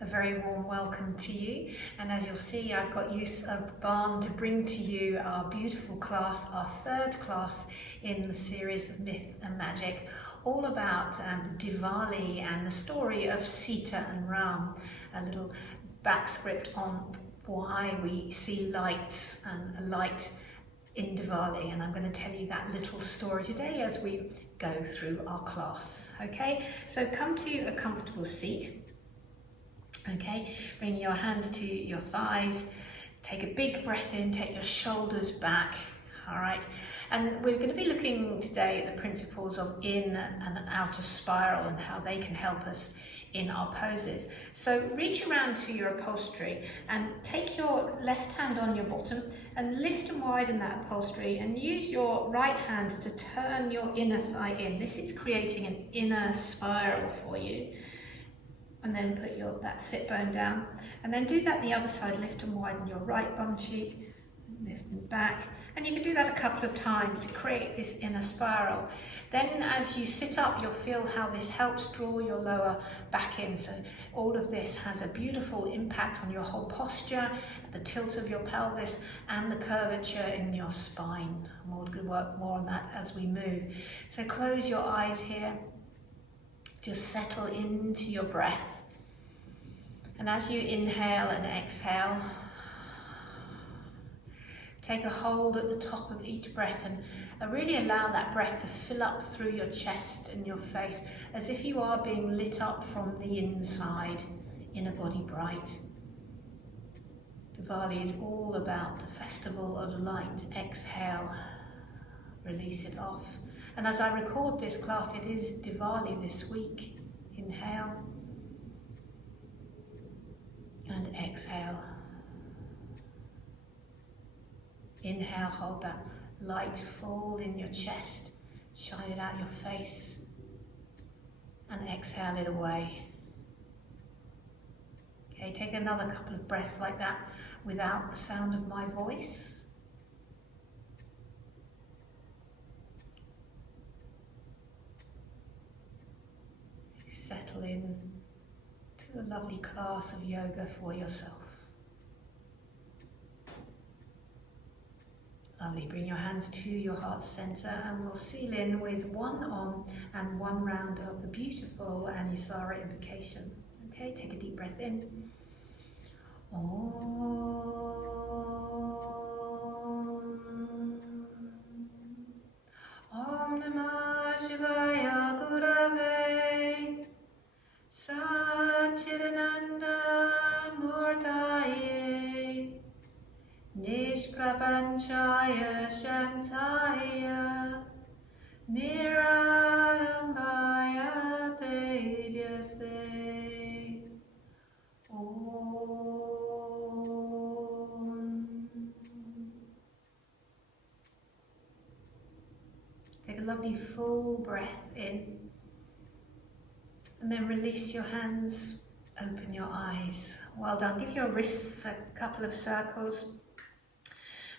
a very warm welcome to you. And as you'll see, I've got use of the barn to bring to you our beautiful class, our third class in the series of Myth and Magic, all about Diwali and the story of Sita and Ram, a little backscript on why we see lights and light in Diwali, and I'm going to tell you that little story today as we go through our class. Okay, so come to a comfortable seat. Okay, bring your hands to your thighs, take a big breath in, take your shoulders back. All right, and we're going to be looking today at the principles of in and outer spiral and how they can help us in our poses. So reach around to your upholstery and take your left hand on your bottom and lift and widen that upholstery, and use your right hand to turn your inner thigh in. This is creating an inner spiral for you. And then put that sit bone down, and then do that the other side. Lift and widen your right bum cheek, lift and back, and you can do that a couple of times to create this inner spiral. Then as you sit up, you'll feel how this helps draw your lower back in. So all of this has a beautiful impact on your whole posture, the tilt of your pelvis and the curvature in your spine. And we're going to work more on that as we move. So close your eyes here. Just settle into your breath. And as you inhale and exhale, take a hold at the top of each breath and really allow that breath to fill up through your chest and your face, as if you are being lit up from the inside, inner body bright. Diwali is all about the festival of light. Exhale, release it off. And as I record this class, it is Diwali this week. Inhale and exhale. Inhale, hold that light full in your chest, shine it out your face, and exhale it away. Okay, take another couple of breaths like that without the sound of my voice. Settle in to a lovely class of yoga for yourself. Lovely, bring your hands to your heart center, and we'll seal in with one Om and one round of the beautiful Anusara invocation. Okay, take a deep breath in. Om. Om Namah Shivaya Gurave Satchidananda Murtaye Nishprapanchaya Shantaya Nirarambaya Tejase Om. Take a lovely full breath in. And then release your hands, open your eyes. Well done. Give your wrists a couple of circles.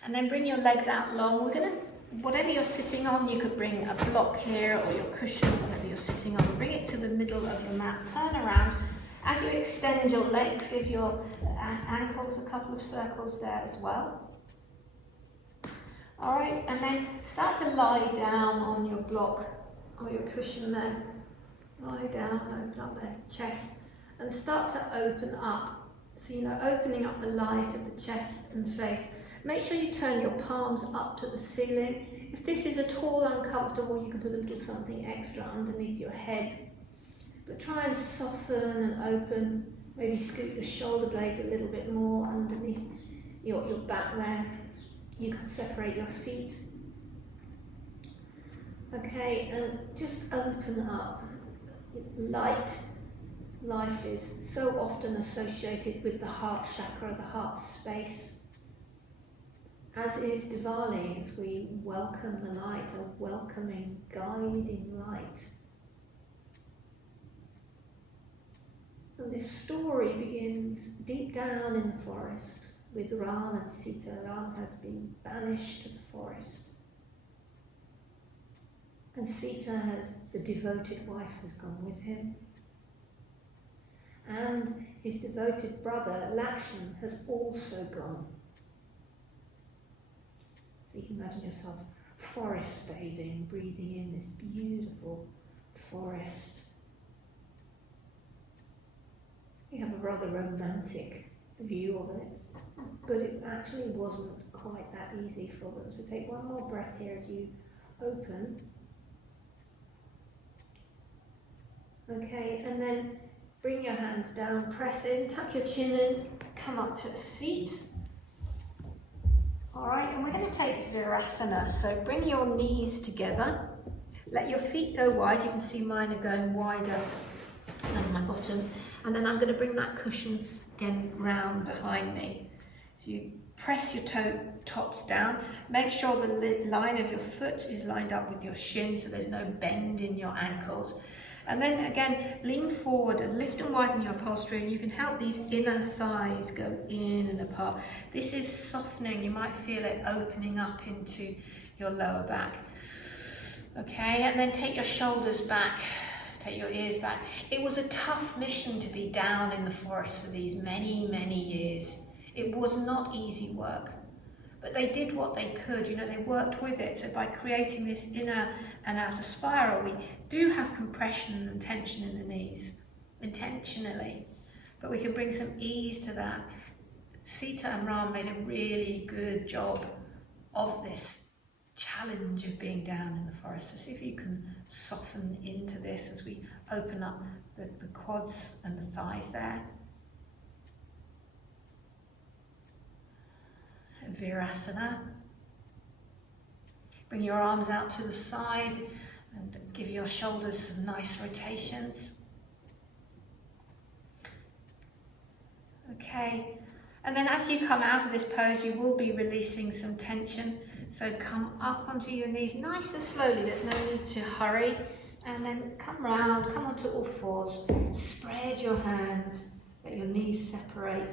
And then bring your legs out long. We're going to, whatever you're sitting on, you could bring a block here or your cushion, whatever you're sitting on. Bring it to the middle of the mat. Turn around. As you extend your legs, give your ankles a couple of circles there as well. All right, and then start to lie down on your block or your cushion there. Lie down, open up the chest, and start to open up. So, opening up the light of the chest and face. Make sure you turn your palms up to the ceiling. If this is at all uncomfortable, you can put a little something extra underneath your head. But try and soften and open. Maybe scoot your shoulder blades a little bit more underneath your back there. You can separate your feet. Okay, and just open up. Life is so often associated with the heart chakra, the heart space. As is Diwali, as we welcome the light, a welcoming, guiding light. And this story begins deep down in the forest with Ram and Sita. Ram has been banished to the forest. And Sita, the devoted wife, has gone with him. And and his devoted brother Lakshman has also gone. So you can imagine yourself forest bathing, breathing in this beautiful forest. You have a rather romantic view of it, but it actually wasn't quite that easy for them. So take one more breath here as you open. Okay, and then bring your hands down, press in, tuck your chin in, come up to a seat. All right, and we're going to take Virasana. So bring your knees together, let your feet go wide. You can see mine are going wider than my bottom. And then I'm going to bring that cushion again round behind me. So you press your toe tops down. Make sure the line of your foot is lined up with your shin, so there's no bend in your ankles. And then again, lean forward and lift and widen your upholstery, and you can help these inner thighs go in and apart. This is softening. You might feel it opening up into your lower back. Okay, and then take your shoulders back, take your ears back. It was a tough mission to be down in the forest for these many, many years. It was not easy work. But they did what they could, you know, they worked with it. So by creating this inner and outer spiral, we do have compression and tension in the knees, intentionally. But we can bring some ease to that. Sita and Ram made a really good job of this challenge of being down in the forest. So see if you can soften into this as we open up the quads and the thighs there. Virasana. Bring your arms out to the side and give your shoulders some nice rotations. Okay, and then as you come out of this pose, you will be releasing some tension. So come up onto your knees nice and slowly, there's no need to hurry. And then come round, come onto all fours, spread your hands, let your knees separate,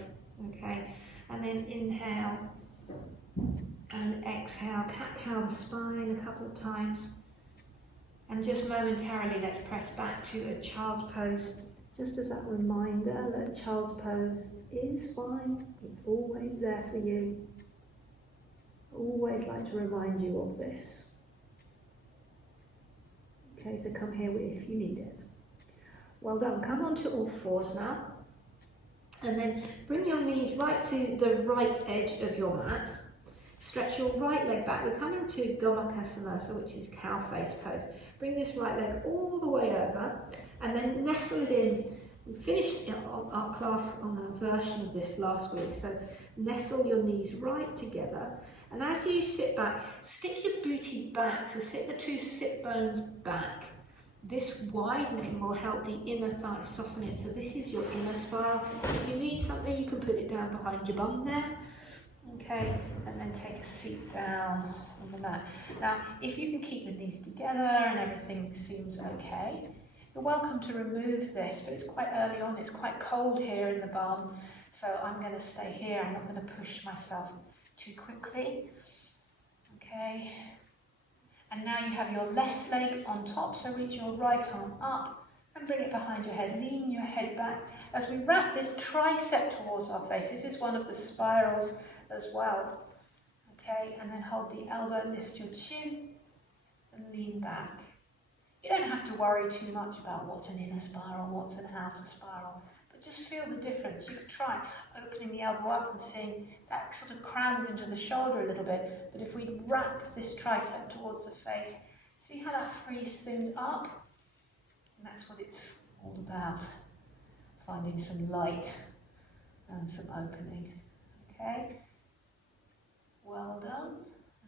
okay? And then inhale and exhale, cat-cow the spine a couple of times. And just momentarily, let's press back to a child's pose. Just as that reminder that child's pose is fine, it's always there for you. Always like to remind you of this. Okay, so come here if you need it. Well done. Come onto all fours now. And then bring your knees right to the right edge of your mat. Stretch your right leg back. We're coming to Gomukhasana, which is cow face pose. Bring this right leg all the way over and then nestle it in. We finished our class on a version of this last week, so nestle your knees right together. And as you sit back, stick your booty back, so sit the two sit bones back. This widening will help the inner thigh soften it. So this is your inner spiral. If you need something, you can put it down behind your bum there. Okay, and then take a seat down on the mat. Now, if you can keep the knees together and everything seems okay, you're welcome to remove this, but it's quite early on, it's quite cold here in the barn, so I'm going to stay here. I'm not going to push myself too quickly. Okay, and now you have your left leg on top, so reach your right arm up and bring it behind your head. Lean your head back as we wrap this tricep towards our face. This is one of the spirals as well. Okay, and then hold the elbow, lift your chin and lean back. You don't have to worry too much about what's an inner spiral, what's an outer spiral, but just feel the difference. You could try opening the elbow up and seeing that sort of crams into the shoulder a little bit, but if we wrap this tricep towards the face, see how that frees things up? And that's what it's all about, finding some light and some opening. Okay? Well done.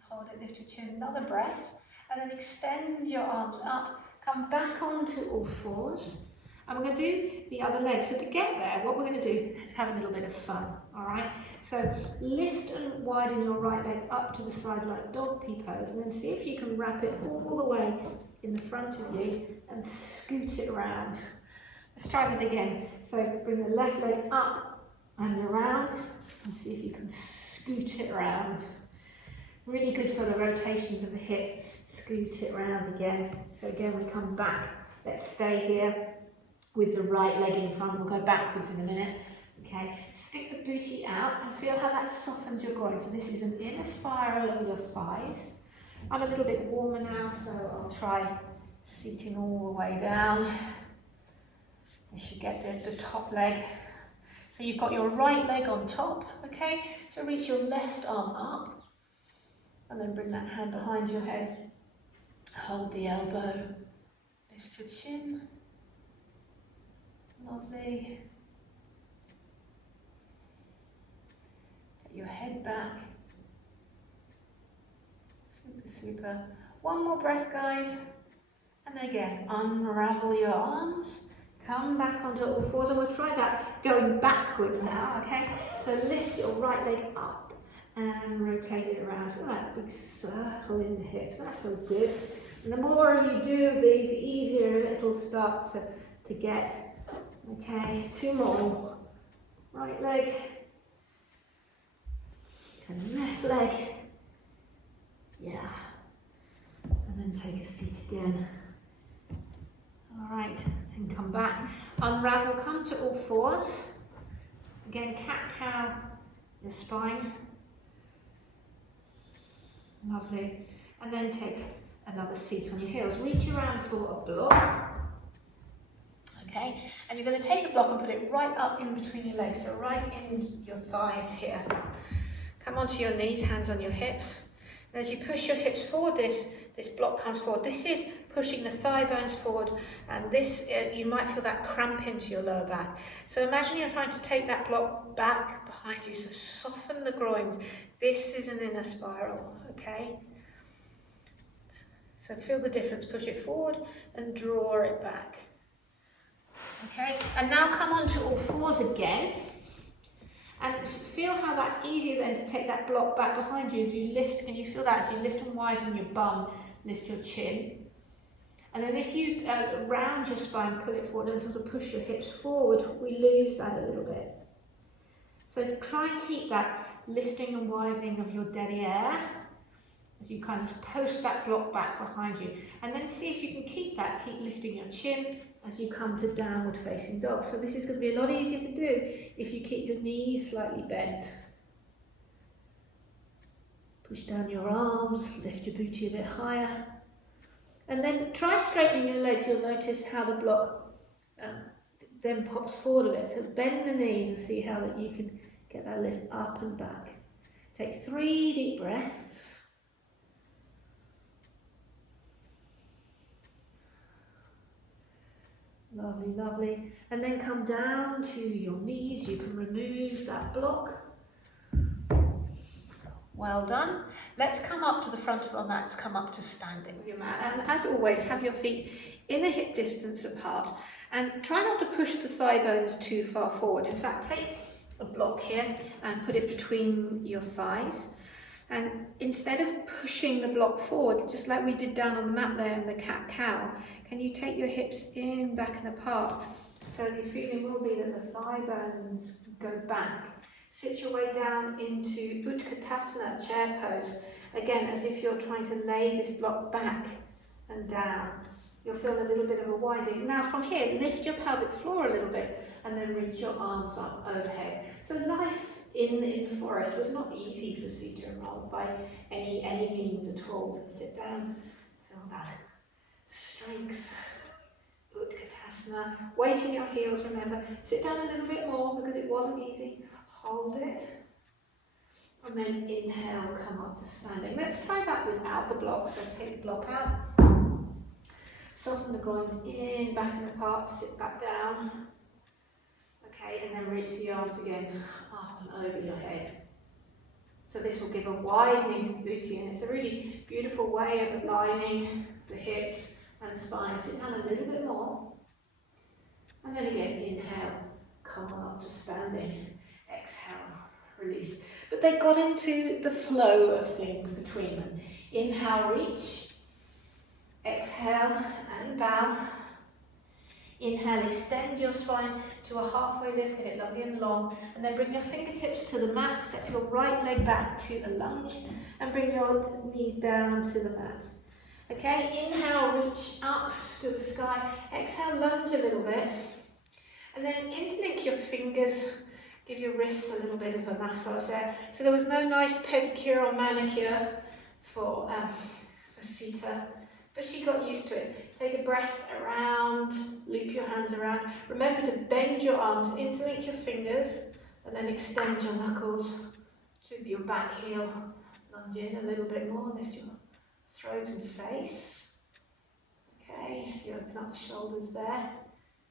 Hold it, lift your chin, another breath, and then extend your arms up, come back onto all fours, and we're going to do the other leg. So to get there, what we're going to do is have a little bit of fun, all right? So lift and widen your right leg up to the side like dog pee pose, and then see if you can wrap it all the way in the front of you and scoot it around. Let's try that again. So bring the left leg up and around, and see if you can scoot it around. Really good for the rotations of the hips. Scoot it around again. So again, we come back. Let's stay here. with the right leg in front. We'll go backwards in a minute. Okay, stick the booty out and feel how that softens your groin. So this is an inner spiral of your thighs. I'm a little bit warmer now, so I'll try seating all the way down. You should get the top leg. So you've got your right leg on top, okay? So reach your left arm up and then bring that hand behind your head. Hold the elbow, lift your chin. Lovely. Take your head back. Super, super. One more breath, guys. And again, unravel your arms. Come back onto all fours, and we'll try that going backwards now, okay? So lift your right leg up and rotate it around. Feel that big circle in the hips. That feels good. And the more you do of these, the easier it'll start to get. Okay, 2 more. Right leg and left leg. Yeah. And then take a seat again. All right, and come back. Unravel, come to all fours. Again, cat-cow your spine. Lovely. And then take another seat on your heels. Reach around for a block. Okay, and you're going to take the block and put it right up in between your legs, so right in your thighs here. Come onto your knees, hands on your hips. And as you push your hips forward, this block comes forward. This is pushing the thigh bones forward, and this, you might feel that cramp into your lower back. So imagine you're trying to take that block back behind you, so soften the groins. This is an inner spiral, okay? So feel the difference, push it forward and draw it back. Okay, and now come onto all fours again. And feel how that's easier then to take that block back behind you as you lift. Can you feel that as you lift and widen your bum, lift your chin? And then if you round your spine, pull it forward and sort of push your hips forward, we lose that a little bit. So try and keep that lifting and widening of your derriere as you kind of post that block back behind you. And then see if you can keep that, keep lifting your chin as you come to downward facing dog. So this is going to be a lot easier to do if you keep your knees slightly bent. Push down your arms, lift your booty a bit higher. And then try straightening your legs. You'll notice how the block then pops forward a bit. So bend the knees and see how that you can get that lift up and back. Take 3 deep breaths. Lovely, lovely. And then come down to your knees. You can remove that block. Well done. Let's come up to the front of our mats, come up to standing with your mat. And as always, have your feet in a hip distance apart. And try not to push the thigh bones too far forward. In fact, take a block here and put it between your thighs. And instead of pushing the block forward, just like we did down on the mat there in the cat-cow, can you take your hips in, back and apart? So the feeling will be that the thigh bones go back. Sit your way down into Utkatasana, chair pose. Again, as if you're trying to lay this block back and down. You'll feel a little bit of a widening. Now from here, lift your pelvic floor a little bit and then reach your arms up overhead. So life in the forest was not easy for Sita and Roll by any means at all. Sit down, feel that strength. Utkatasana. Weight in your heels, remember. Sit down a little bit more because it wasn't easy. Hold it. And then inhale, come up to standing. Let's try that without the block. So take the block out. Soften the groins in, back and apart, sit back down. Okay, and then reach the arms again up and over your head. So this will give a widening to the booty, and it's a really beautiful way of aligning the hips and spine. Sit down a little bit more. And then again, inhale, come on up to standing. Exhale, release. But they got into the flow of things between them. Inhale, reach. Exhale and bow. Inhale, extend your spine to a halfway lift, get it lovely and long, and then bring your fingertips to the mat, step your right leg back to a lunge, and bring your knees down to the mat. Okay, inhale, reach up to the sky. Exhale, lunge a little bit. then interlink your fingers, give your wrists a little bit of a massage there. So there was no nice pedicure or manicure for Sita, but she got used to it. Take a breath around, loop your hands around. Remember to bend your arms, interlink your fingers, and then extend your knuckles to your back heel. Lunge in a little bit more, lift your throat and face. Okay, so you open up the shoulders there.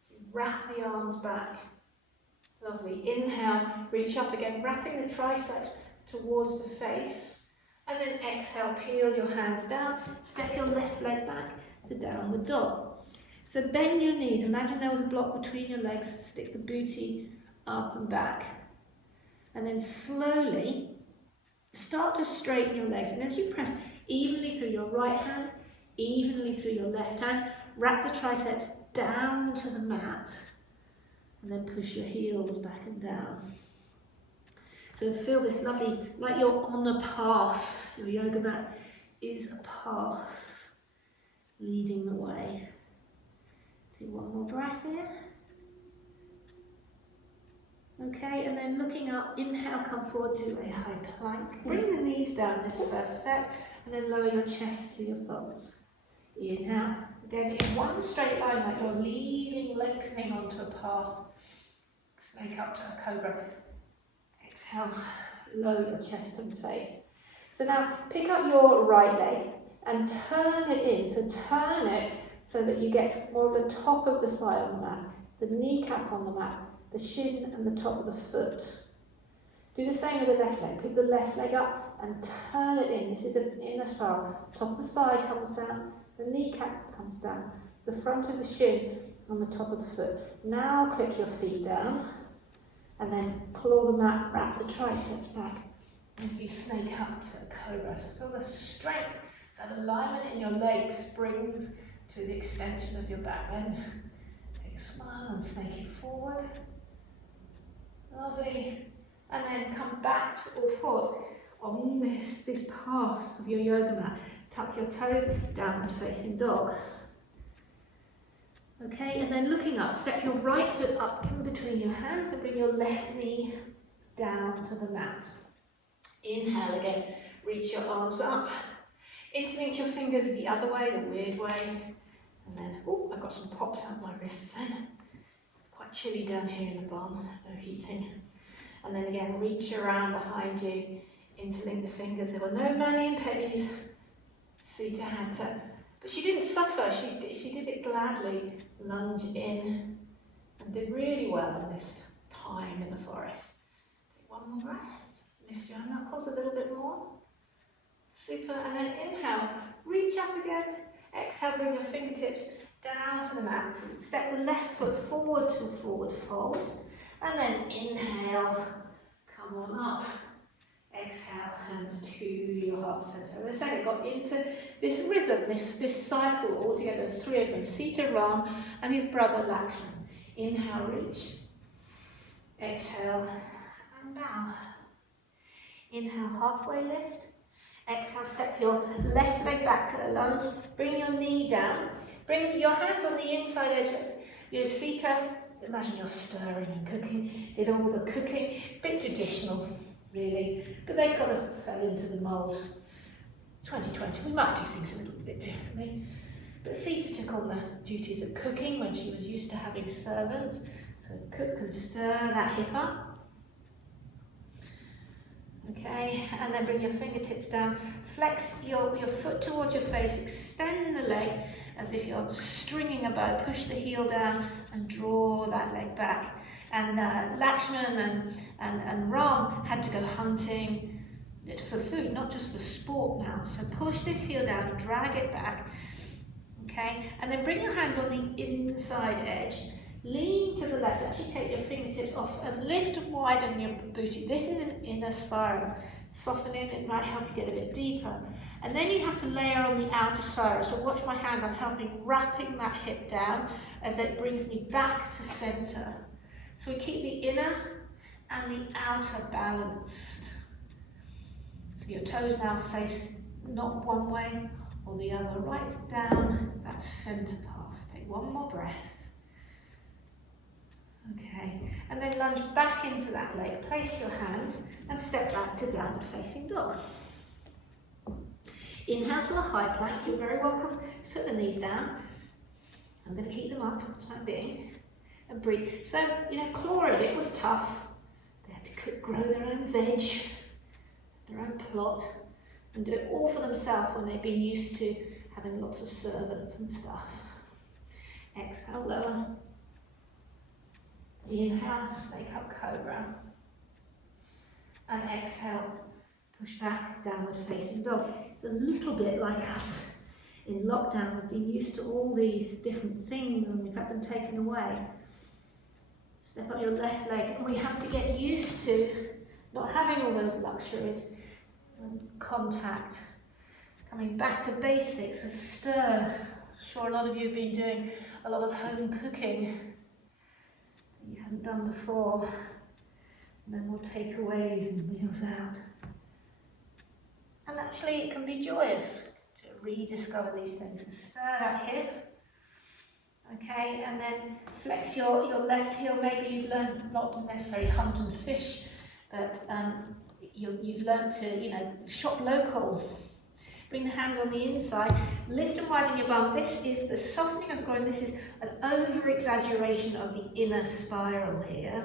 So you wrap the arms back. Lovely. Inhale, reach up again, wrapping the triceps towards the face. And then exhale, peel your hands down, step your left leg back to downward dog. So bend your knees. Imagine there was a block between your legs. Stick the booty up and back. And then slowly start to straighten your legs. And as you press evenly through your right hand, evenly through your left hand, wrap the triceps down to the mat. And then push your heels back and down. So feel this lovely, like you're on a path. Your yoga mat is a path leading the way. Take one more breath here. Okay, and then looking up, inhale, come forward to a high plank. Bring the knees down this first set, and then lower your chest to your thumbs. Inhale, again in one straight line, like you're leading, lengthening onto a path. Snake up to a cobra. Exhale, lower your chest and face. So now pick up your right leg and turn it in. So turn it so that you get more of the top of the thigh on the mat, the kneecap on the mat, the shin and the top of the foot. Do the same with the left leg. Pick the left leg up and turn it in. This is an inner spiral. Top of the thigh comes down, the kneecap comes down, the front of the shin on the top of the foot. Now click your feet down and then claw the mat, wrap the triceps back as you snake up to a cobra. So feel the strength, that alignment in your legs springs to the extension of your back bend. Take a smile and snake it forward. Lovely. And then come back to all fours on this path of your yoga mat. Tuck your toes, downward facing dog. Okay, and then looking up, step your right foot up in between your hands and bring your left knee down to the mat. Inhale again, reach your arms up. Interlink your fingers the other way, the weird way. And then, oh, I've got some pops out my wrists then. It's quite chilly down here in the barn, no heating. And then again, reach around behind you, interlink the fingers. There were no mani and pedis. Sita had to, but she didn't suffer, she did it gladly. Lunge in and did really well in this time in the forest. Take one more breath, lift your knuckles a little bit more. Super, and then inhale, reach up again. Exhale, bring your fingertips down to the mat. Step the left foot forward to a forward fold. And then inhale, come on up. Exhale, hands to your heart center. As I said, I got into this rhythm, this cycle all together, the three of them, Sita, Ram, and his brother Lakshman. Inhale, reach. Exhale, and bow. Inhale, halfway lift. Exhale, step your left leg back to a lunge. Bring your knee down. Bring your hands on the inside edges. Your Sita, imagine you're stirring and cooking. Did all the cooking, a bit traditional. Really, but they kind of fell into the mould. 2020, we might do things a little bit differently. But Sita took on the duties of cooking when she was used to having servants. So cook and stir that hip up. Okay, and then bring your fingertips down. Flex your foot towards your face. Extend the leg as if you're stringing a bow. Push the heel down and draw that leg back. And Lakshman and Ram had to go hunting for food, not just for sport now. So push this heel down, drag it back, okay? And then bring your hands on the inside edge. Lean to the left, actually take your fingertips off and lift and widen your booty. This is an inner spiral. Soften it might help you get a bit deeper. And then you have to layer on the outer spiral. So watch my hand, I'm wrapping that hip down as it brings me back to center. So we keep the inner and the outer balanced. So your toes now face not one way or the other, right down that center path. Take one more breath. Okay. and then lunge back into that leg. Place your hands and step back to downward facing dog. Inhale to a high plank. You're very welcome to put the knees down. I'm going to keep them up for the time being. And breathe. So, you know, Chlorine, it was tough. They had to grow their own veg, their own plot, and do it all for themselves when they've been used to having lots of servants and stuff. Exhale, lower. Inhale, snake up cobra. And exhale, push back, downward facing dog. It's a little bit like us in lockdown. We've been used to all these different things and we've had them taken away. Step up your left leg, and we have to get used to not having all those luxuries. And contact. Coming back to basics, a stir. I'm sure a lot of you have been doing a lot of home cooking that you haven't done before. No more takeaways and meals out. And actually it can be joyous to rediscover these things and stir that hip. Okay, and then flex your left heel. Maybe you've learned not necessarily hunt and fish, but you've learned to, you know, shop local. Bring the hands on the inside, lift and widen your bum. This is the softening of the groin. This is an over-exaggeration of the inner spiral here.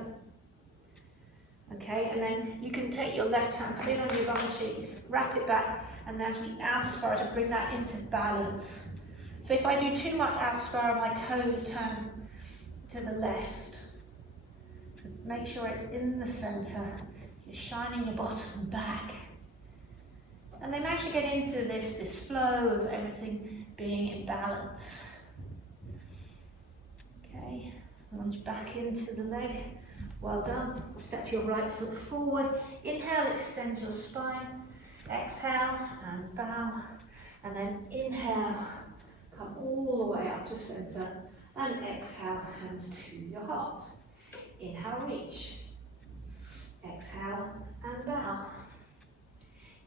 Okay, and then you can take your left hand, put it on your bum cheek, wrap it back, and as we outer spiral, to bring that into balance. So if I do too much outer spiral, my toes turn to the left. So make sure it's in the centre. You're shining your bottom back. And then actually get into this flow of everything being in balance. Okay, lunge back into the leg. Well done. Step your right foot forward. Inhale, extend your spine. Exhale and bow. And then inhale, come all the way up to centre. And exhale, hands to your heart. Inhale, reach. Exhale and bow.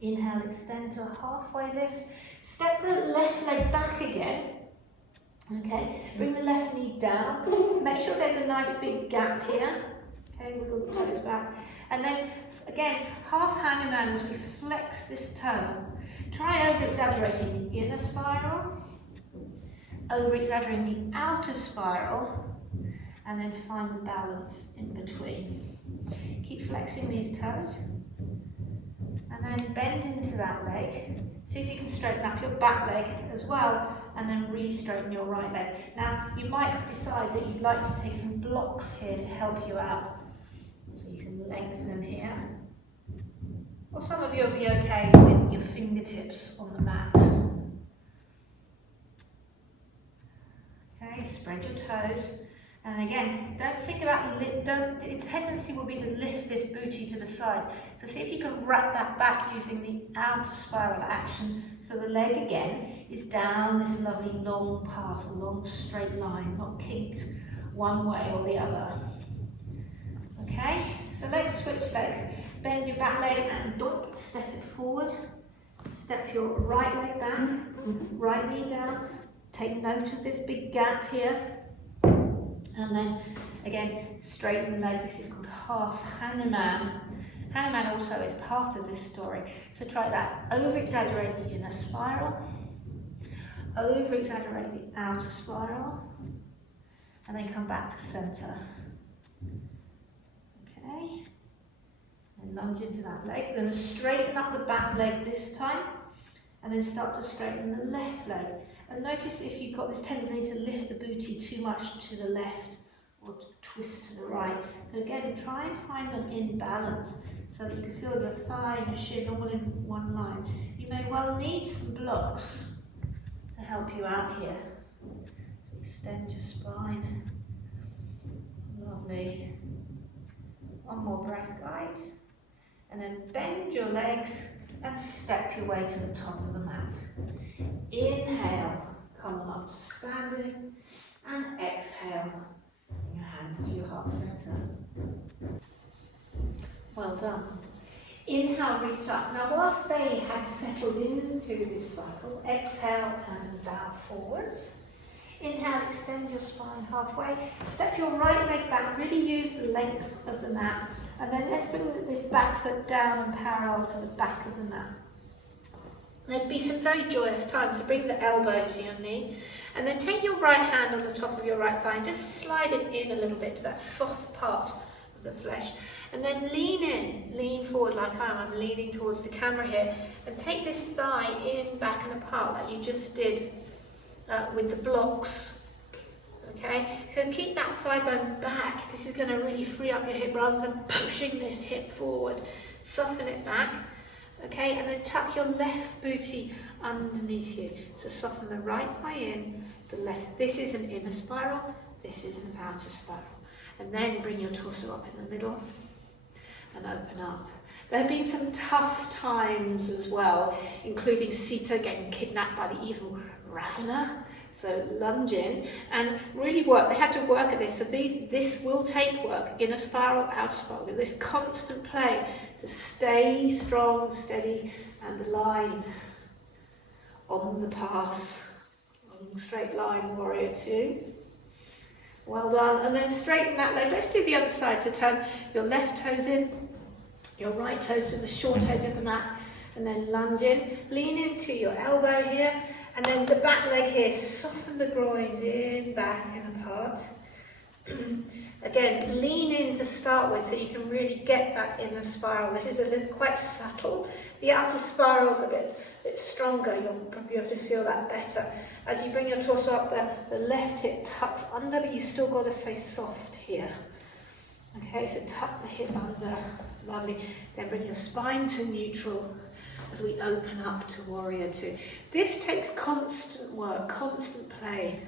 Inhale, extend to a halfway lift. Step the left leg back again. Okay, bring the left knee down. Make sure there's a nice big gap here. Okay, wiggle the toes back. And then, again, half Hanuman as we flex this toe. Try over-exaggerating the inner spiral, over-exaggerating the outer spiral, and then find the balance in between. Keep flexing these toes. And then bend into that leg. See if you can straighten up your back leg as well, and then re-straighten your right leg. Now, you might decide that you'd like to take some blocks here to help you out. So you can lengthen here. Or some of you will be okay with your fingertips on the mat. Okay, spread your toes. And again, don't think about, the tendency will be to lift this booty to the side. So see if you can wrap that back using the outer spiral action. So the leg again is down this lovely long path, a long straight line, not kinked one way or the other. Okay, so let's switch legs. Bend your back leg and doink, step it forward. Step your right leg back, right knee down. Take note of this big gap here. And then, again, straighten the leg. This is called half Hanuman. Hanuman also is part of this story. So try that. Over-exaggerate the inner spiral. Over-exaggerate the outer spiral. And then come back to centre. Okay. And lunge into that leg. We're going to straighten up the back leg this time. And then start to straighten the left leg. And notice if you've got this tendency to lift the booty too much to the left or to twist to the right. So again, try and find them in balance so that you can feel your thigh and your shin all in one line. You may well need some blocks to help you out here. So extend your spine. Lovely. One more breath, guys. And then bend your legs and step your way to the top of the mat. Inhale, come on up to standing, and exhale, bring your hands to your heart center. Well done. Inhale, reach up. Now, whilst they had settled into this cycle, exhale and bow forwards. Inhale, extend your spine halfway. Step your right leg back. Really use the length the mat. And then let's bring this back foot down and parallel to the back of the mat. There'd be some very joyous times. So bring the elbow to your knee. And then take your right hand on the top of your right thigh and just slide it in a little bit to that soft part of the flesh. And then lean in, lean forward like I am. I'm leaning towards the camera here. And take this thigh in, back and apart like you just did with the blocks. Okay, so keep that thigh bone back. This is going to really free up your hip rather than pushing this hip forward. Soften it back. Okay, and then tuck your left booty underneath you. So soften the right thigh in, the left. This is an inner spiral, this is an outer spiral. And then bring your torso up in the middle and open up. There have been some tough times as well, including Sita getting kidnapped by the evil Ravana. So lunge in and really work. They had to work at this. So this will take work. Inner spiral, outer spiral. This constant play to stay strong, steady and aligned on the path. Long straight line, warrior two. Well done. And then straighten that leg. Let's do the other side. So turn your left toes in, your right toes to the short edge of the mat, and then lunge in. Lean into your elbow here. And then the back leg here, soften the groins in, back and apart. Again, lean in to start with so you can really get that inner spiral. This is a little quite subtle. The outer spiral is a bit stronger. You'll probably have to feel that better. As you bring your torso up, the left hip tucks under, but you've still got to stay soft here. Okay, so tuck the hip under, lovely. Then bring your spine to neutral as we open up to warrior two. This takes constant work, constant play.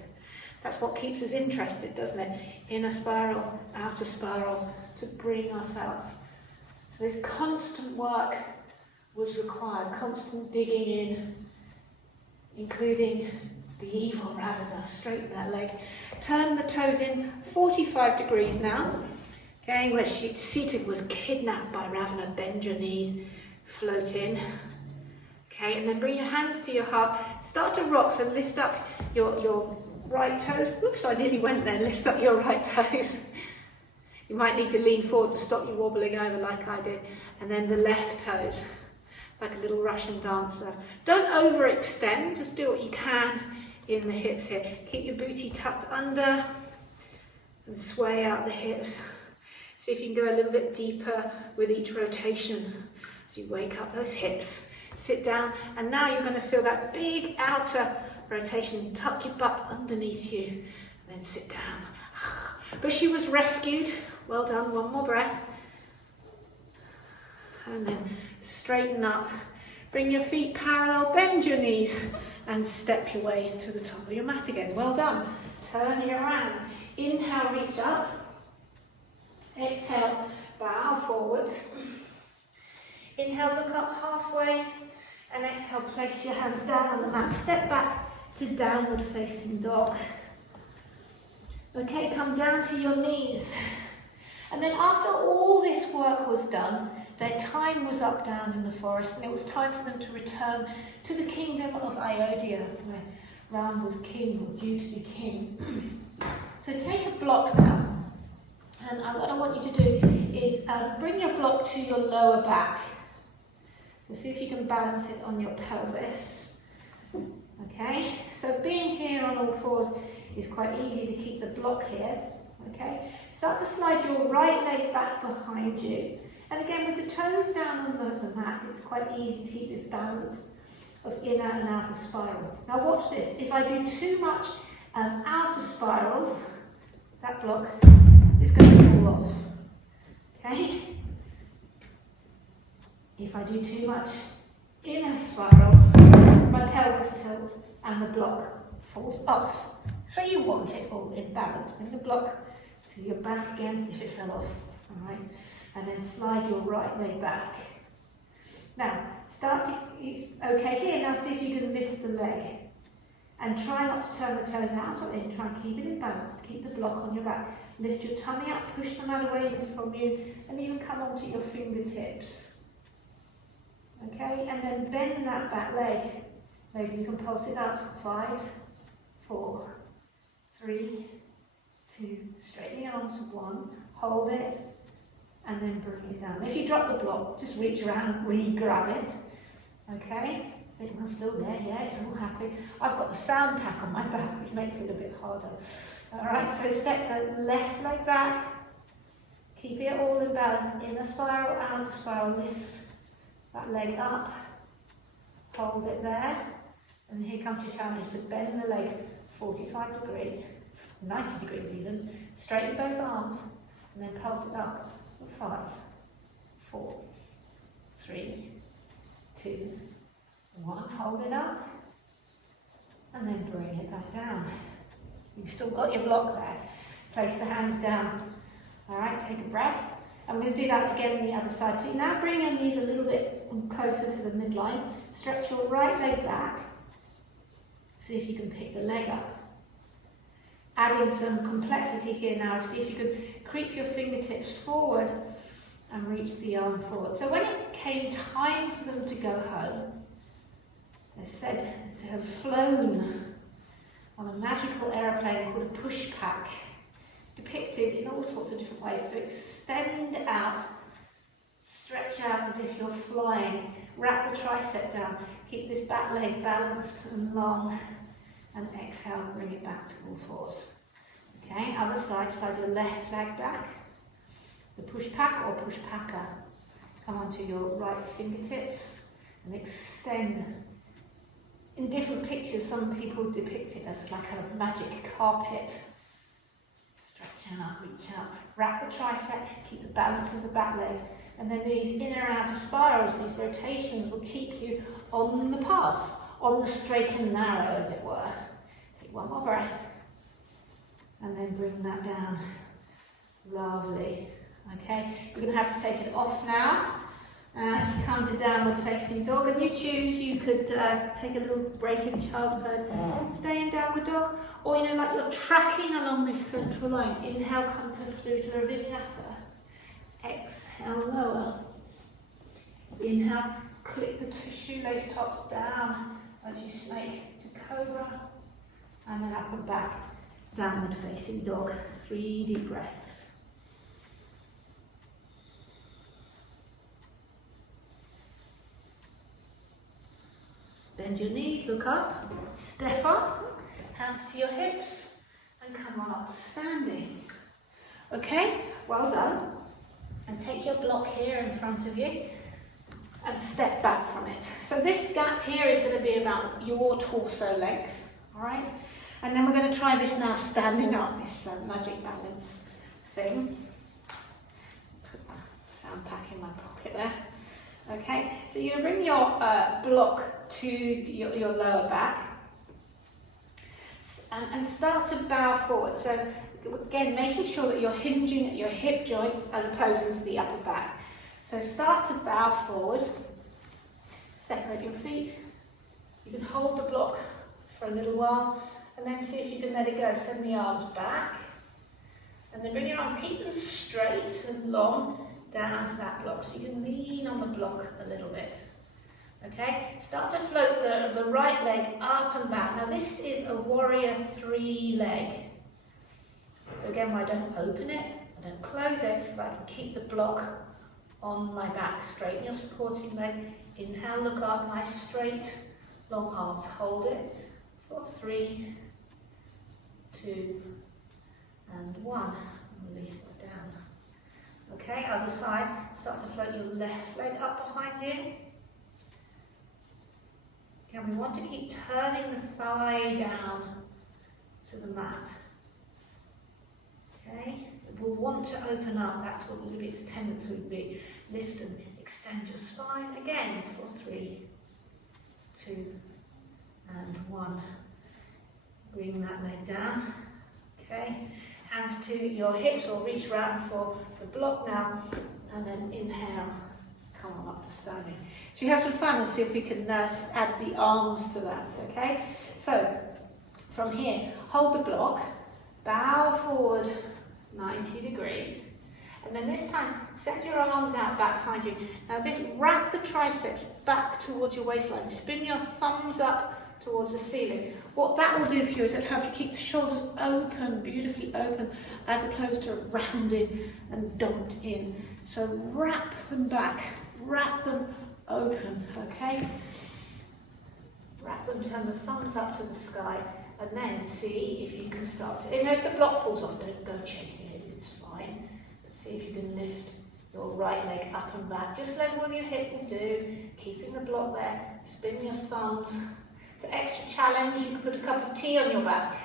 That's what keeps us interested, doesn't it? Inner spiral, outer spiral, to bring ourselves. So this constant work was required, constant digging in, including the evil Ravana. Straighten that leg. Turn the toes in 45 degrees now. Okay, where Sita was kidnapped by Ravana. Bend your knees, float in. Okay, and then bring your hands to your heart. Start to rock, so lift up your right toes. Oops, I nearly went there. Lift up your right toes. You might need to lean forward to stop you wobbling over like I did. And then the left toes, like a little Russian dancer. Don't overextend, just do what you can in the hips here. Keep your booty tucked under and sway out the hips. See if you can go a little bit deeper with each rotation as you wake up those hips. Sit down, and now you're going to feel that big outer rotation. Tuck your butt underneath you, and then sit down. But she was rescued. Well done. One more breath. And then straighten up. Bring your feet parallel, bend your knees, and step your way into the top of your mat again. Well done. Turn it around. Inhale, reach up. Exhale, bow forwards. Inhale, look up halfway. And exhale, place your hands down on the mat. Step back to downward facing dog. Okay, come down to your knees. And then after all this work was done, their time was up down in the forest, and it was time for them to return to the kingdom of Ayodhya, where Ram was king, or due to be king. So take a block now. And what I want you to do is bring your block to your lower back. So see if you can balance it on your pelvis. Okay, so being here on all fours is quite easy to keep the block here. Okay, start to slide your right leg back behind you. And again, with the toes down on the mat, it's quite easy to keep this balance of inner and outer spiral. Now watch this. If I do too much outer spiral, that block is going to fall off. Okay? If I do too much inner spiral, my pelvis tilts and the block falls off. So you want it all in balance. Bring the block to your back again if it fell off. All right? And then slide your right leg back. Now, okay here, now see if you can lift the leg. And try not to turn the toes out or in, try and keep it in balance, keep the block on your back. Lift your tummy up, push the mat away from you, and even come onto your fingertips. Okay, and then bend that back leg. Maybe you can pulse it up. 5, 4, 3, 2, straighten the arms. 1, hold it. and then bring it down. If you drop the block, just reach around and re-grab it. Okay, I think that's still there, yeah, it's all happy. I've got the sound pack on my back, which makes it a bit harder. Alright, so step the left leg back, keep it all in balance, inner spiral, outer spiral, lift that leg up, hold it there, and here comes your challenge to bend the leg 45 degrees, 90 degrees even, straighten both arms, and then pulse it up for 5, 4, 3, 2, 1, hold it up, and then bring it back down. You've still got your block there. Place the hands down. Alright, take a breath. I'm going to do that again on the other side. So now bring your knees a little bit closer to the midline. Stretch your right leg back. See if you can pick the leg up. Adding some complexity here now. See if you can creep your fingertips forward and reach the arm forward. So when it came time for them to go home, they're said to have flown on a magical aeroplane called a push pack. It's depicted in all sorts of different ways. So extend out, stretch out as if you're flying, wrap the tricep down, keep this back leg balanced and long, and exhale and bring it back to all fours. Okay, other side, slide your left leg back, the push pack or push packer. Come onto your right fingertips and extend. In different pictures, some people depict it as like a magic carpet. Stretch out, reach out, wrap the tricep, keep the balance of the back leg, and then these inner and outer spirals, these rotations will keep you on the path, on the straight and narrow, as it were. Take one more breath, and then bring that down. Lovely. Okay, you're going to have to take it off now. As you come to downward facing dog, and you choose, you could take a little break in child's pose, stay in downward dog, or like you're tracking along this central line. Inhale, come through to the Virasana. Exhale, lower. Inhale, click the shoelace tops down as you snake to cobra, and then up and back, downward facing dog. 3 deep breaths. Bend your knees, look up, step up, hands to your hips, and come on up to standing. Okay, well done. And take your block here in front of you and step back from it. So this gap here is going to be about your torso length, all right? And then we're going to try this now standing up, this magic balance thing. Put my sound pack in my pocket there. Okay, so you're going to bring your block to your lower back and start to bow forward. So again, making sure that you're hinging at your hip joints as opposed to the upper back. So start to bow forward, separate your feet. You can hold the block for a little while and then see if you can let it go. Send the arms back and then bring your arms, keep them straight and long down to that block. So you can lean on the block a little bit. Okay, start to float the right leg up and back. Now this is a warrior 3 leg. So again, I don't open it, I don't close it, so I can keep the block on my back. Straighten your supporting leg. Inhale, look up, nice straight, long arms. Hold it for 3, 2, and 1. Release that down. Okay, other side. Start to float your left leg up behind you. And we want to keep turning the thigh down to the mat. Okay, we'll want to open up, that's what the biggest tendency would be. Lift and extend your spine again for 3, 2, and 1. Bring that leg down. Okay, hands to your hips or reach around for the block now, and then inhale, come on up to standing. So we have some fun and see if we can add the arms to that, okay? So, from here, hold the block, bow forward 90 degrees, and then this time, send your arms out back behind you. Now this, wrap the triceps back towards your waistline, spin your thumbs up towards the ceiling. What that will do for you is it'll help you keep the shoulders open, beautifully open, as opposed to rounded and dumped in. So wrap them back, wrap them open, okay? Wrap them, turn the thumbs up to the sky, and then see if you can start to, if the block falls off, don't go chasing it, it's fine. But see if you can lift your right leg up and back. Just like what your hip will do, keeping the block there, spin your thumbs. For extra challenge, you can put a cup of tea on your back.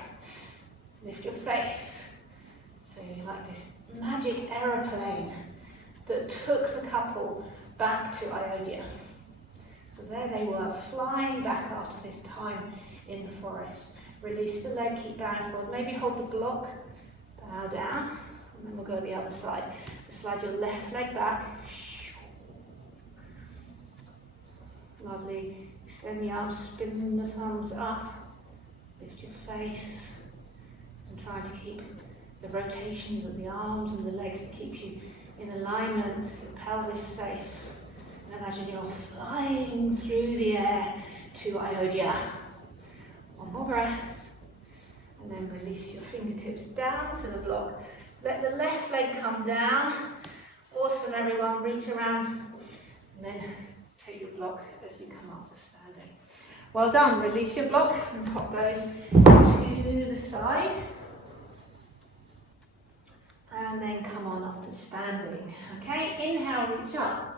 Lift your face. So you're like this magic aeroplane that took the couple back to Ayodhya. So there they were, flying back after this time in the forest. Release the leg, keep bowing forward. Maybe hold the block, bow down, and then we'll go to the other side. So slide your left leg back. Lovely. Extend the arms, spin the thumbs up. Lift your face. And try to keep the rotations of the arms and the legs to keep you in alignment, your pelvis safe. And imagine you're flying through the air to Ayodhya. One more breath. And then release your fingertips down to the block. Let the left leg come down. Awesome, everyone. Reach around. And then take your block as you come up to standing. Well done. Release your block and pop those to the side. And then come on up to standing. Okay, inhale, reach up.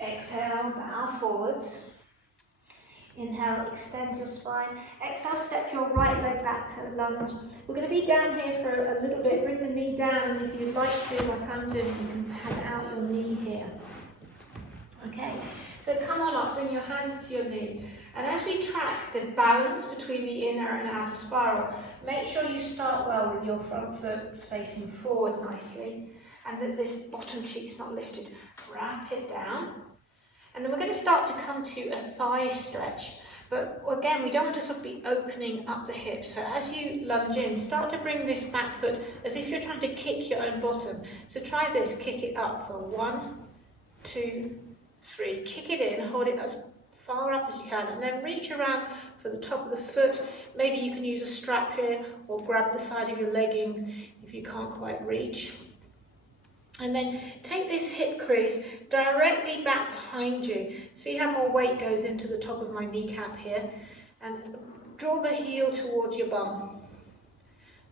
Exhale, bow forwards. Inhale, extend your spine. Exhale, step your right leg back to lunge. We're going to be down here for a little bit. Bring the knee down, and if you'd like to, like I'm doing, you can pad out your knee here. Okay, so come on up, bring your hands to your knees. And as we track the balance between the inner and outer spiral, make sure you start well with your front foot facing forward nicely, and that this bottom cheek's not lifted. Wrap it down. And then we're going to start to come to a thigh stretch. But again, we don't want to sort of be opening up the hips. So as you lunge in, start to bring this back foot as if you're trying to kick your own bottom. So try this, kick it up for 1, 2, 3. Kick it in, hold it as far up as you can, and then reach around for the top of the foot. Maybe you can use a strap here, or grab the side of your leggings if you can't quite reach. And then take this hip crease directly back behind you. See how more weight goes into the top of my kneecap here. And draw the heel towards your bum.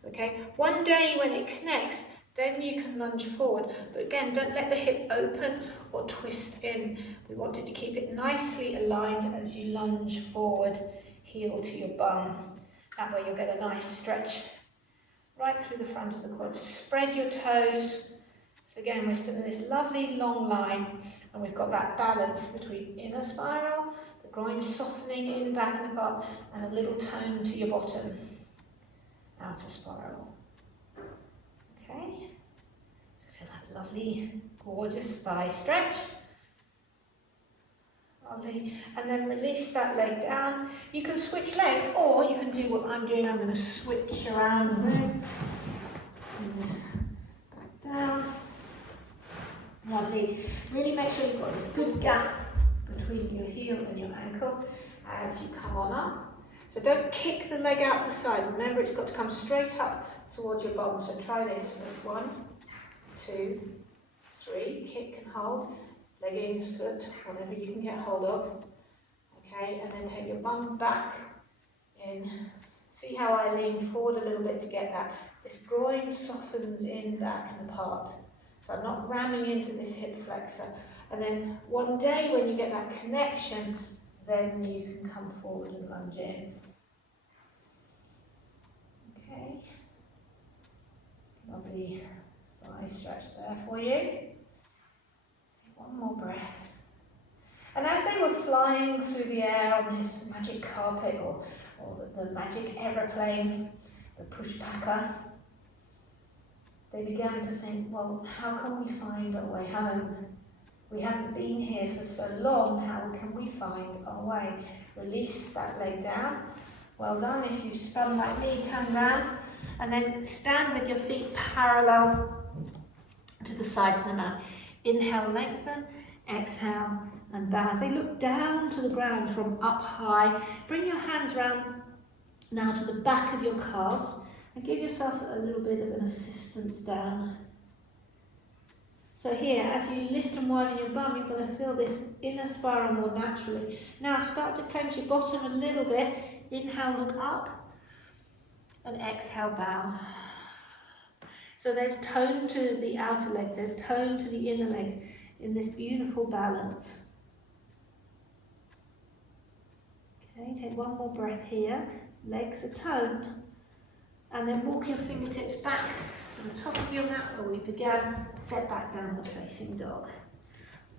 Okay, one day when it connects, then you can lunge forward. But again, don't let the hip open or twist in. We want it to keep it nicely aligned as you lunge forward, heel to your bum. That way you'll get a nice stretch right through the front of the quad. So spread your toes. So again, we're still in this lovely long line, and we've got that balance between inner spiral, the groin softening in, back and apart, and a little tone to your bottom, outer spiral. Okay, so feel that lovely, gorgeous thigh stretch. Lovely, and then release that leg down. You can switch legs, or you can do what I'm doing. I'm going to switch around the room. Bring this back down. Lovely. Really make sure you've got this good gap between your heel and your ankle as you come on up. So don't kick the leg out to the side. Remember, it's got to come straight up towards your bottom. So try this with 1, 2, 3. Kick and hold. Leggings, foot, whatever you can get hold of. Okay, and then take your bum back in. See how I lean forward a little bit to get that. This groin softens in, back and apart. So I'm not ramming into this hip flexor. And then one day when you get that connection, then you can come forward and lunge in. Okay. Lovely thigh stretch there for you. One more breath. And as they were flying through the air on this magic carpet, or the magic aeroplane, the pushpaka, they began to think, well, how can we find our way home? We haven't been here for so long, how can we find our way? Release that leg down. Well done. If you've spun like me, turn round, and then stand with your feet parallel to the sides of the mat. Inhale, lengthen. Exhale and bow. As they look down to the ground from up high, bring your hands round now to the back of your calves and give yourself a little bit of an assistance down. So here, as you lift and widen your bum, you're going to feel this inner spiral more naturally. Now start to clench your bottom a little bit. Inhale, look up, and exhale, bow. So there's tone to the outer leg, there's tone to the inner legs in this beautiful balance. Okay, take one more breath here. Legs are toned. And then walk your fingertips back to the top of your mat where we began. Step back, downward facing dog.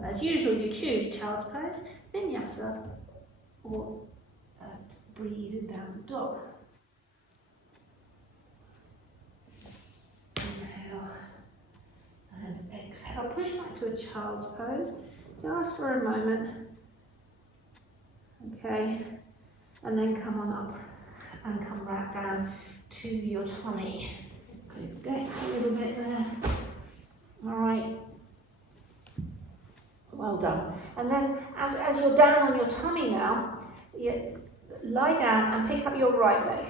As usual, you choose child's pose, vinyasa, or breathe in downward dog. Inhale and exhale. Push back to a child's pose just for a moment. Okay, and then come on up and come back down to your tummy. Clip decks a little bit there. All right. Well done. And then as you're down on your tummy now, you lie down and pick up your right leg.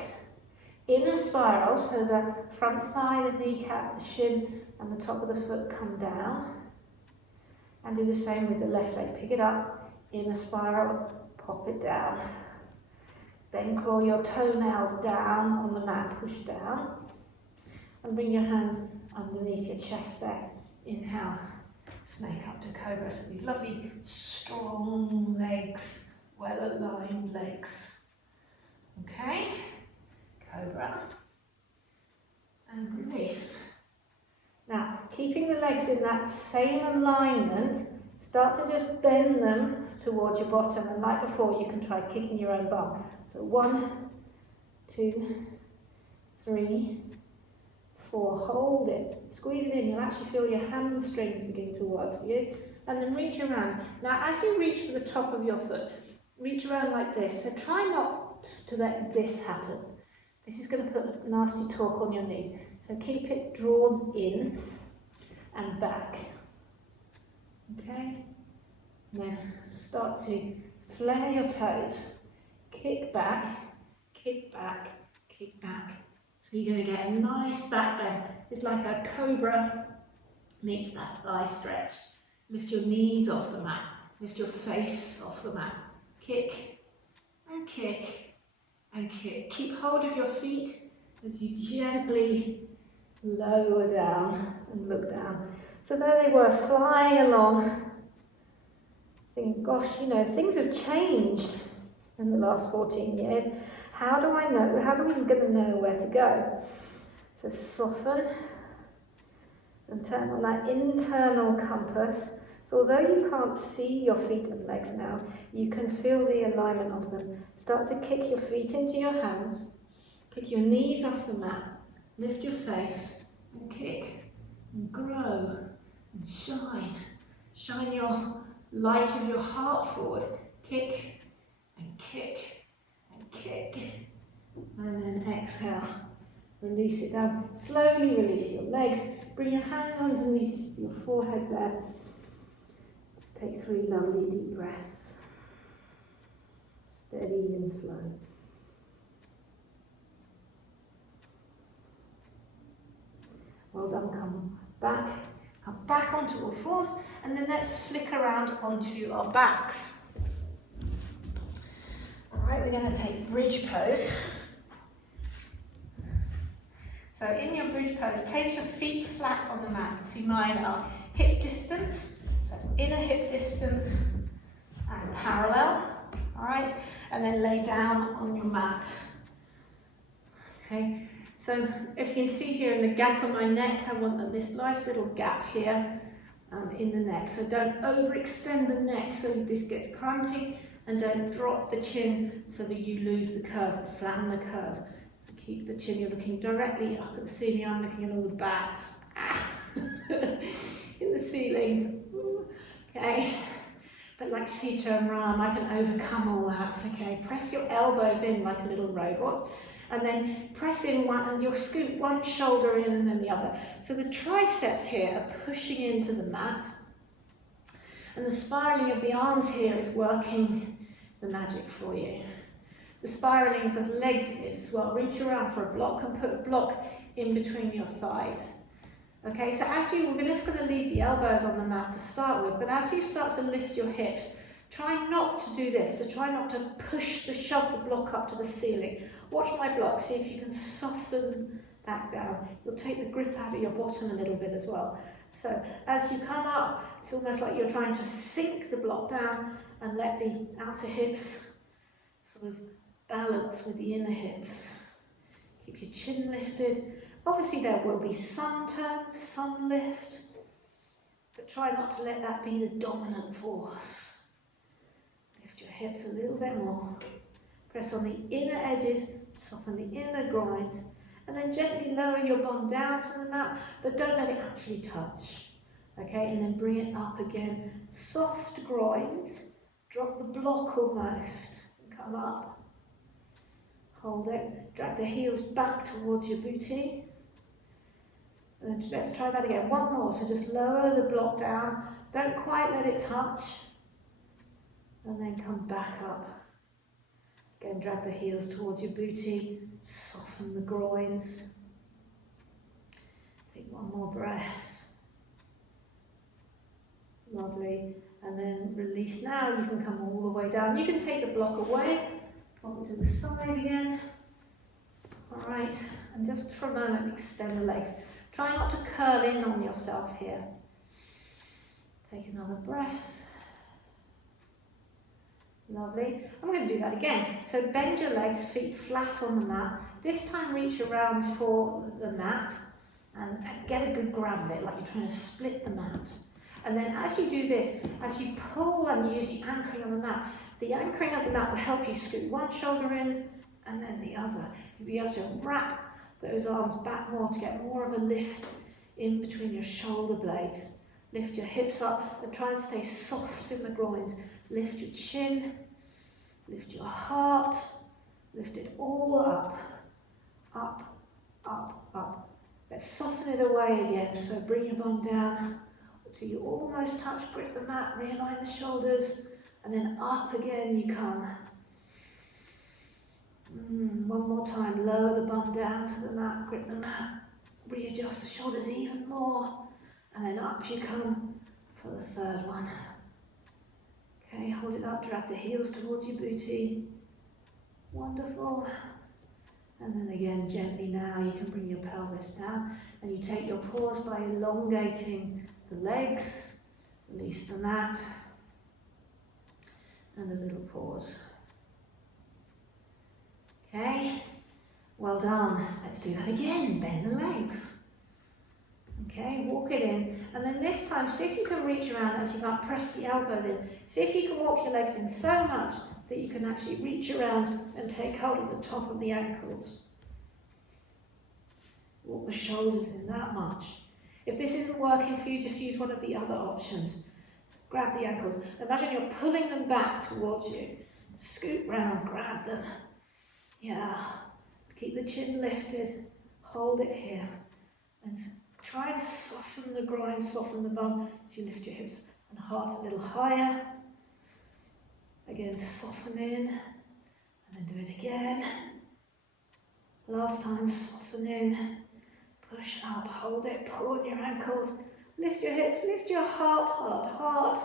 In a spiral, so the front thigh, the kneecap, the shin, and the top of the foot come down. And do the same with the left leg. Pick it up, in a spiral, pop it down. Then claw your toenails down on the mat, push down. And bring your hands underneath your chest there. Inhale, snake up to cobra. So these lovely, strong legs, well-aligned legs. Okay, cobra. And release. Now, keeping the legs in that same alignment, start to just bend them towards your bottom, and like before, you can try kicking your own bum. So 1, 2, 3, 4, hold it, squeeze it in, you'll actually feel your hamstrings begin to work for you, and then reach around. Now as you reach for the top of your foot, reach around like this, so try not to let this happen. This is going to put a nasty torque on your knees, so keep it drawn in and back. Okay, now start to flare your toes, kick back, kick back, kick back. So you're going to get a nice back bend. It's like a cobra meets that thigh stretch. Lift your knees off the mat, lift your face off the mat. Kick and kick and kick. Keep hold of your feet as you gently lower down and look down. So there they were, flying along. Thinking, gosh, you know, things have changed in the last 14 years. How do I know? How do we going to know where to go? So soften and turn on that internal compass. So although you can't see your feet and legs now, you can feel the alignment of them. Start to kick your feet into your hands, kick your knees off the mat, lift your face and kick and grow and shine. Shine your light of your heart forward. Kick and kick and kick. And then exhale. Release it down. Slowly release your legs. Bring your hands underneath your forehead there. Just take 3 lovely deep breaths. Steady and slow. Well done. Come back onto all fours, and then let's flick around onto our backs. All right, we're going to take bridge pose. So in your bridge pose, place your feet flat on the mat. See, mine are hip distance, so that's inner hip distance and parallel. All right, and then lay down on your mat. Okay. So if you can see here in the gap on my neck, I want this nice little gap here in the neck. So don't overextend the neck so this gets cramping, and don't drop the chin so that you lose the curve, flatten the curve. So keep the chin, you're looking directly up at the ceiling. I'm looking at all the bats in the ceiling. Okay, but like Sita and Ram, I can overcome all that. Okay, press your elbows in like a little robot. And then press in one, and you'll scoop one shoulder in and then the other. So the triceps here are pushing into the mat. And the spiralling of the arms here is working the magic for you. The spiralling of the legs is as well. Reach around for a block and put a block in between your thighs. Okay, so we're just going to leave the elbows on the mat to start with, but as you start to lift your hips, try not to do this. So try not to shove the block up to the ceiling. Watch my block, see if you can soften back down. You'll take the grip out of your bottom a little bit as well. So as you come up, it's almost like you're trying to sink the block down and let the outer hips sort of balance with the inner hips. Keep your chin lifted. Obviously there will be some turn, some lift, but try not to let that be the dominant force. Lift your hips a little bit more. Press on the inner edges, soften the inner groins, and then gently lower your bum down to the mat, but don't let it actually touch. Okay, and then bring it up again. Soft groins, drop the block almost, and come up. Hold it, drag the heels back towards your booty. And then let's try that again, one more. So just lower the block down, don't quite let it touch, and then come back up. Again, drag the heels towards your booty, soften the groins. Take one more breath. Lovely. And then release now. You can come all the way down. You can take the block away, pop it to the side again. All right, and just for a moment, extend the legs. Try not to curl in on yourself here. Take another breath. Lovely. I'm going to do that again. So bend your legs, feet flat on the mat. This time reach around for the mat and get a good grab of it, like you're trying to split the mat. And then as you do this, as you pull and use the anchoring on the anchoring of the mat will help you scoot one shoulder in and then the other. You'll be able to wrap those arms back more to get more of a lift in between your shoulder blades. Lift your hips up and try and stay soft in the groins. Lift your chin, lift your heart, lift it all up, up, up, up. Let's soften it away again. So bring your bum down until you almost touch, grip the mat, realign the shoulders, and then up again you come. One more time, lower the bum down to the mat, grip the mat, readjust the shoulders even more, and then up you come for the third one. Okay, hold it up, drag the heels towards your booty. Wonderful. And then again, gently now, you can bring your pelvis down and you take your pause by elongating the legs, release the mat, and a little pause. Okay, well done. Let's do that again, bend the legs. Okay, walk it in, and then this time, see if you can reach around as you can't press the elbows in. See if you can walk your legs in so much that you can actually reach around and take hold of the top of the ankles. Walk the shoulders in that much. If this isn't working for you, just use one of the other options. Grab the ankles. Imagine you're pulling them back towards you. Scoot round, grab them. Yeah. Keep the chin lifted. Hold it here. And try and soften the groin, soften the bum as you lift your hips and heart a little higher. Again, soften in, and then do it again. Last time, soften in, push up, hold it, pull on your ankles, lift your hips, lift your heart, heart, heart,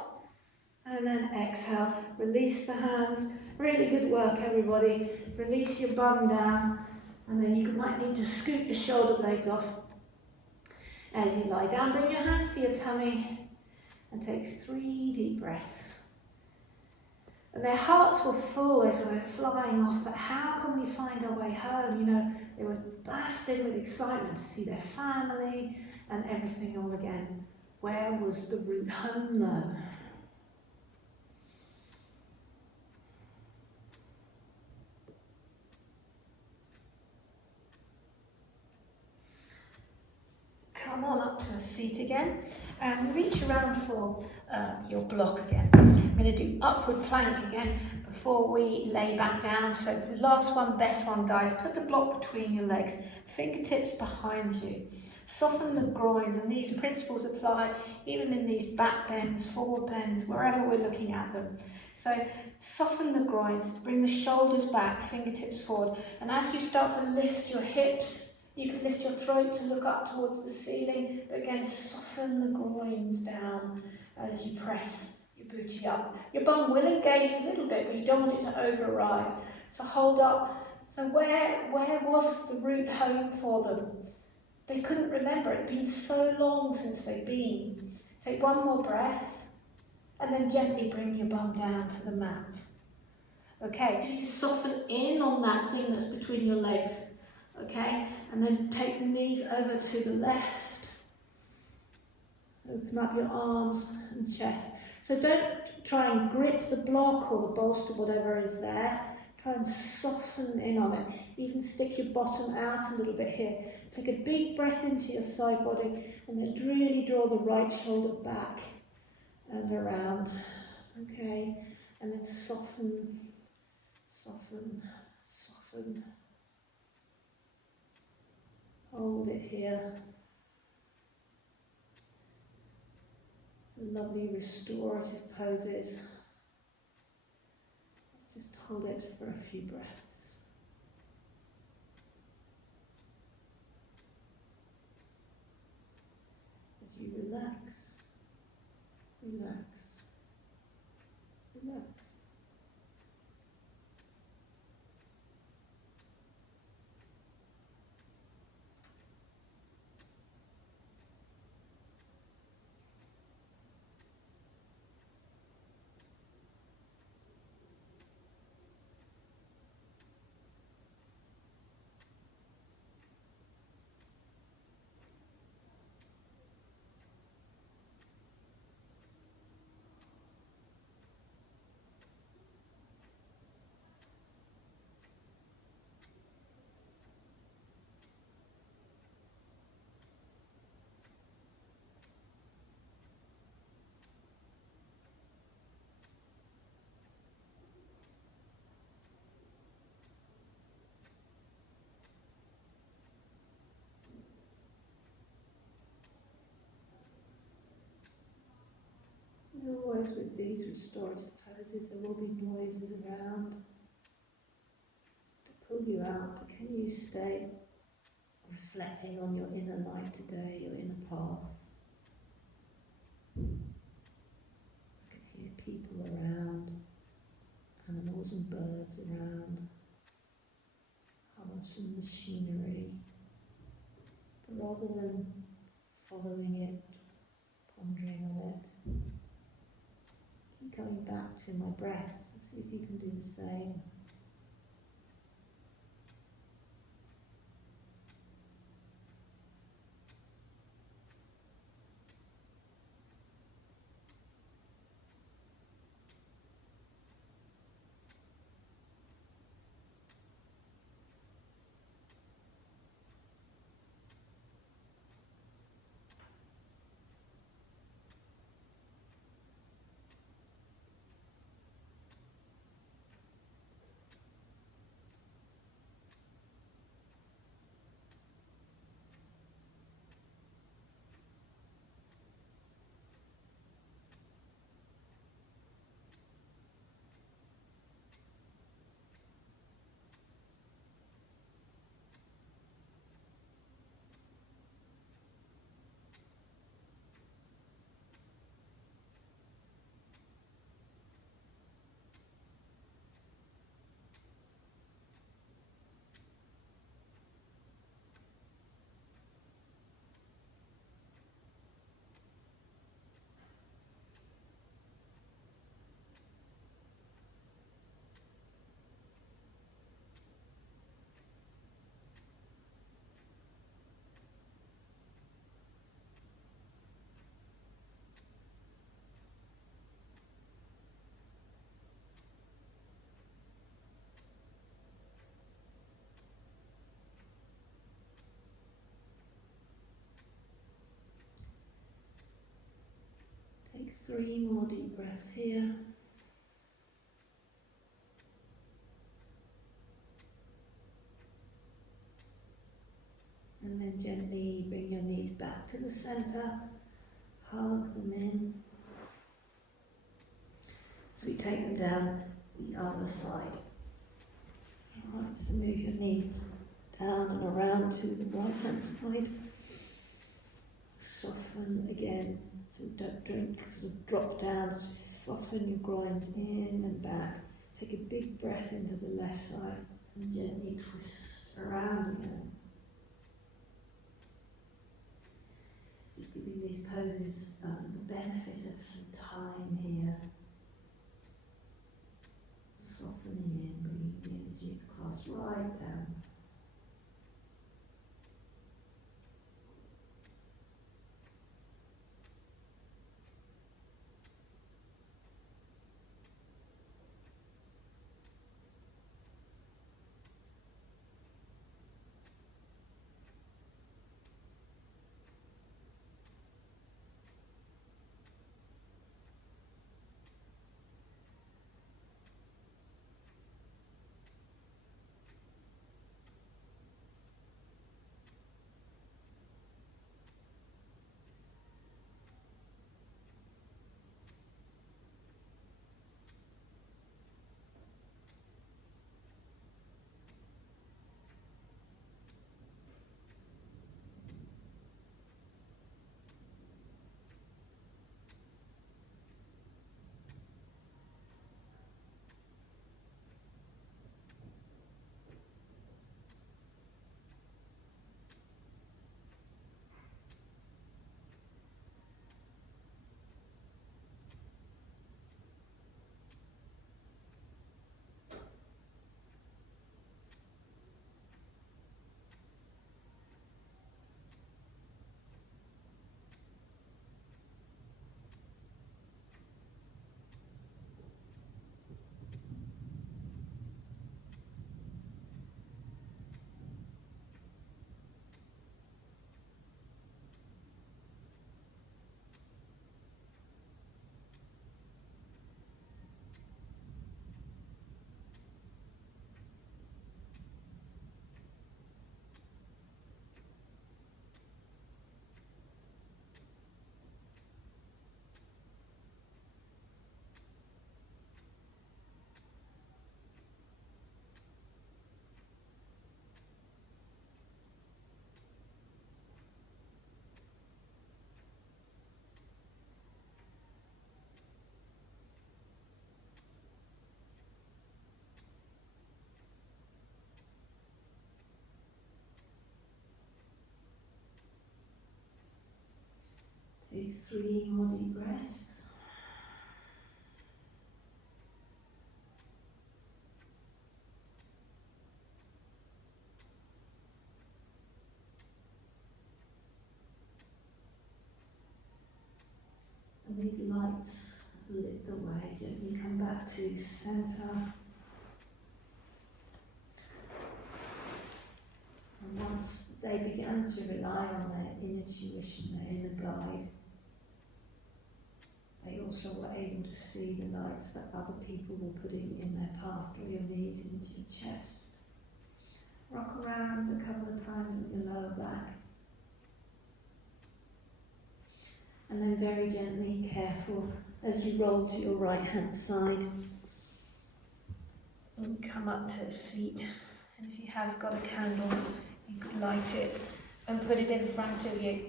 and then exhale, release the hands. Really good work, everybody. Release your bum down, and then you might need to scoot your shoulder blades off. As you lie down, bring your hands to your tummy and take 3 deep breaths. And their hearts were full as they were flying off, but how can we find our way home? You know, they were bursting with excitement to see their family and everything all again. Where was the route home though? Come on up to a seat again and reach around for your block again. I'm going to do upward plank again before we lay back down. So the last one, best one, guys. Put the block between your legs, fingertips behind you. Soften the groins, and these principles apply even in these back bends, forward bends, wherever we're looking at them. So soften the groins, bring the shoulders back, fingertips forward, and as you start to lift your hips, you can lift your throat to look up towards the ceiling, but again soften the groins down as you press your booty up. Your bum will engage a little bit, but you don't want it to override. So hold up. So where was the root home for them? They couldn't remember. It had been so long since they'd been. Take one more breath and then gently bring your bum down to the mat. Okay, soften in on that thing that's between your legs. Okay, and then take the knees over to the left. Open up your arms and chest. So don't try and grip the block or the bolster, whatever is there. Try and soften in on it. Even stick your bottom out a little bit here. Take a big breath into your side body and then really draw the right shoulder back and around. Okay, and then soften, soften, soften. Hold it here. Some lovely restorative poses. Let's just hold it for a few breaths. As you relax, relax, relax. As always with these restorative poses, there will be noises around to pull you out, but can you stay reflecting on your inner light today, your inner path? I can hear people around, animals and birds around, hum of some machinery, but rather than following it, pondering on it, keep coming back to my breath. See if you can do the same. Take 3 more deep breaths here. And then then gently bring your knees back to the center, hug them in. So we take them down the other side. Alright, so move your knees down and around to the right hand side. Soften again, so don't sort of drop down, so soften your groins in and back. Take a big breath into the left side and gently twist around again. Just giving these poses the benefit of some time here. Softening in, bringing the energy of the class right down. Take 3 more deep breaths. And these lights lit the way. Gently come back to center. And once they began to rely on their inner tuition, their inner guide, they also were able to see the lights that other people were putting in their path. Draw your knees into your chest. Rock around a couple of times with your lower back. And then very gently, careful, as you roll to your right hand side, and come up to a seat. And if you have got a candle, you could light it and put it in front of you.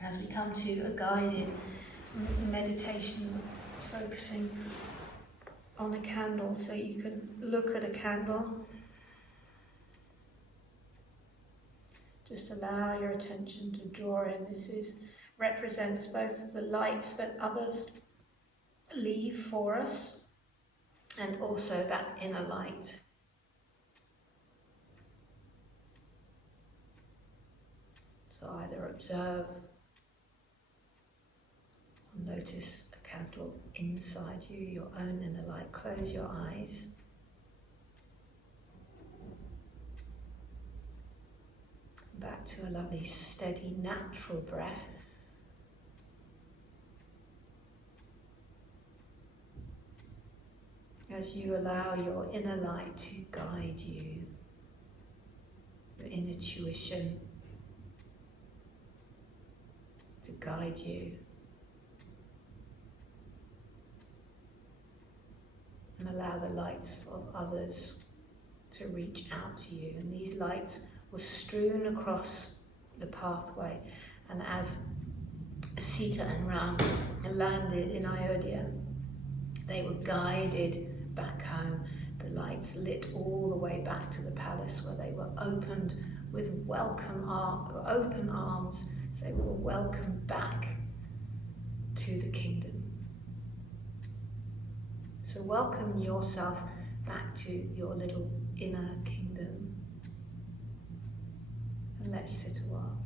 As we come to a guided meditation, focusing on a candle, so you can look at a candle. Just allow your attention to draw in. This represents both the lights that others leave for us and also that inner light. So either observe or notice a candle inside you, your own inner light. Close your eyes. Come back to a lovely, steady, natural breath. As you allow your inner light to guide you, your inner tuition, to guide you. And allow the lights of others to reach out to you. And these lights were strewn across the pathway. And as Sita and Ram landed in Ayodhya, they were guided back home. The lights lit all the way back to the palace, where they were opened with open arms. So they were welcomed back to the kingdom. So welcome yourself back to your little inner kingdom. And let's sit a while.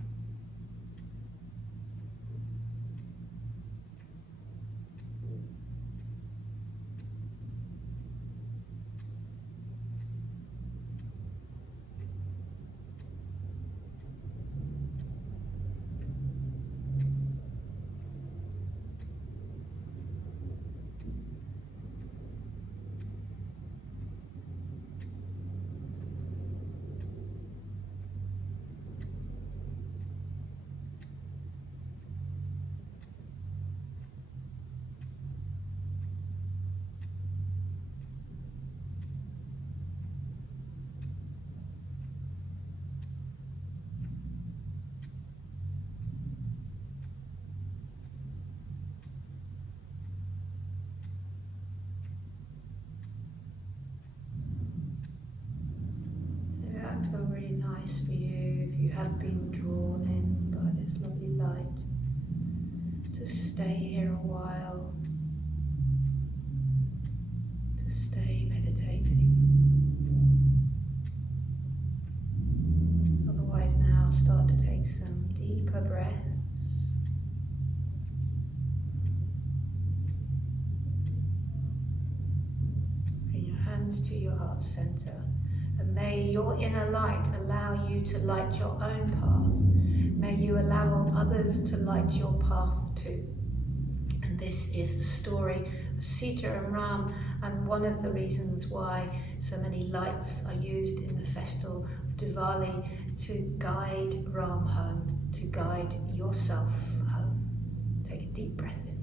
Feel really nice for you if you have been drawn in by this lovely light to stay here a while, to stay meditating. Otherwise, now start to take some deeper breaths. Bring your hands to your heart center. And may your inner light allow you to light your own path. May you allow others to light your path too. And this is the story of Sita and Ram, and one of the reasons why so many lights are used in the festival of Diwali to guide Ram home, to guide yourself home. Take a deep breath in.